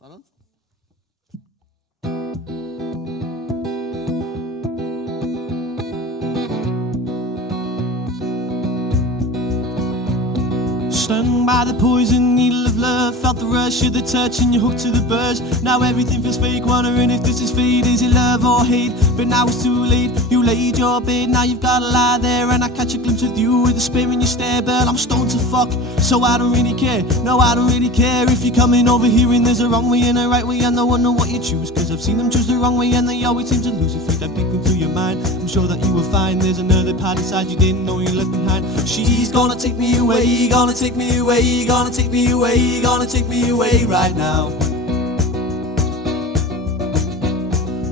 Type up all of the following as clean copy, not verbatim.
Pardon? Stung by the poison needle of love, felt the rush of the touch and you hooked to the buzz. Now everything feels fake, wondering if this is fate. Is it love or hate? But now it's too late. You laid your bed, now you've gotta lie there, and I catch a glimpse of you with a spear in your stare. But I'm stoned to fuck, so I don't really care. No, I don't really care if you're coming over here and there's a wrong way and a right way, and I wonder what you choose. Cause I've seen them choose the wrong way and they always seem to lose. If you dive deep into your mind, I'm sure that you will find there's another part inside you didn't know you left behind. She's gonna take me away, gonna take me away, gonna take me away, gonna take me away right now.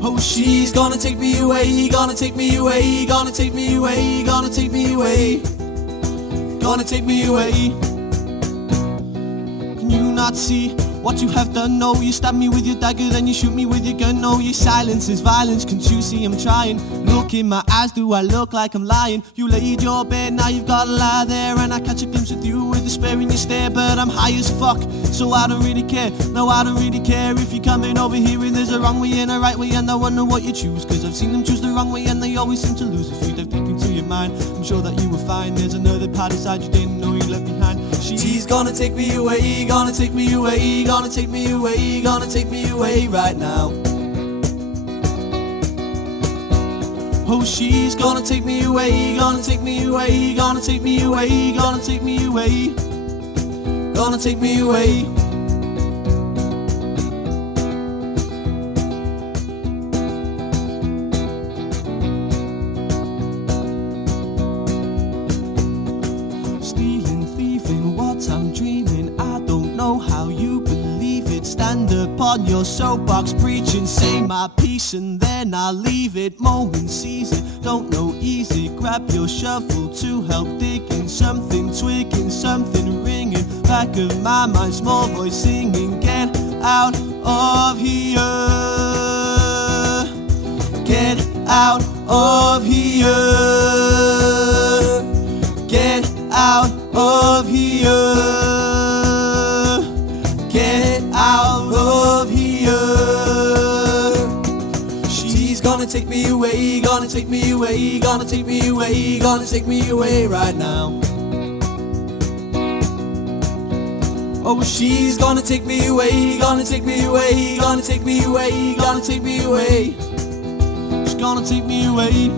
Oh, she's gonna take me away, gonna take me away, gonna take me away, gonna take me away, gonna take me away. Can you not see what you have done? No, you stab me with your dagger, then you shoot me with your gun. No, your silence is violence, can't you see I'm trying? Look in my eyes, do I look like I'm lying? You laid your bed, now you've gotta lie there, and I catch a glimpse of you with despair in your stare. But I'm high as fuck, so I don't really care. No, I don't really care if you're coming over here and there's a wrong way and a right way, and I wonder what you choose. Cause I've seen them choose the wrong way and they always seem to lose. If you dive deep into your mind, I'm sure that you will find there's another part inside you didn't know you left behind. She's gonna take me away, gonna take me away, gonna take me away, gonna take me away right now. Oh, she's gonna take me away, gonna take me away, gonna take me away, gonna take me away, gonna take me away. Stealing, thieving, what I'm dreaming, I don't know how you believe it. Stand upon your soapbox, preach and say my piece, and then I'll leave it. Moment seize it, don't know easy. Grab your shovel to help digging, something twigging, something ringing. Back of my mind, small voice singing. Get out of here, get out of here, get out of here, get out of here. She's gonna take me away, gonna take me away, gonna take me away, gonna take me away right now. Oh, she's gonna take me away, gonna take me away, gonna take me away, gonna take me away. She's gonna take me away.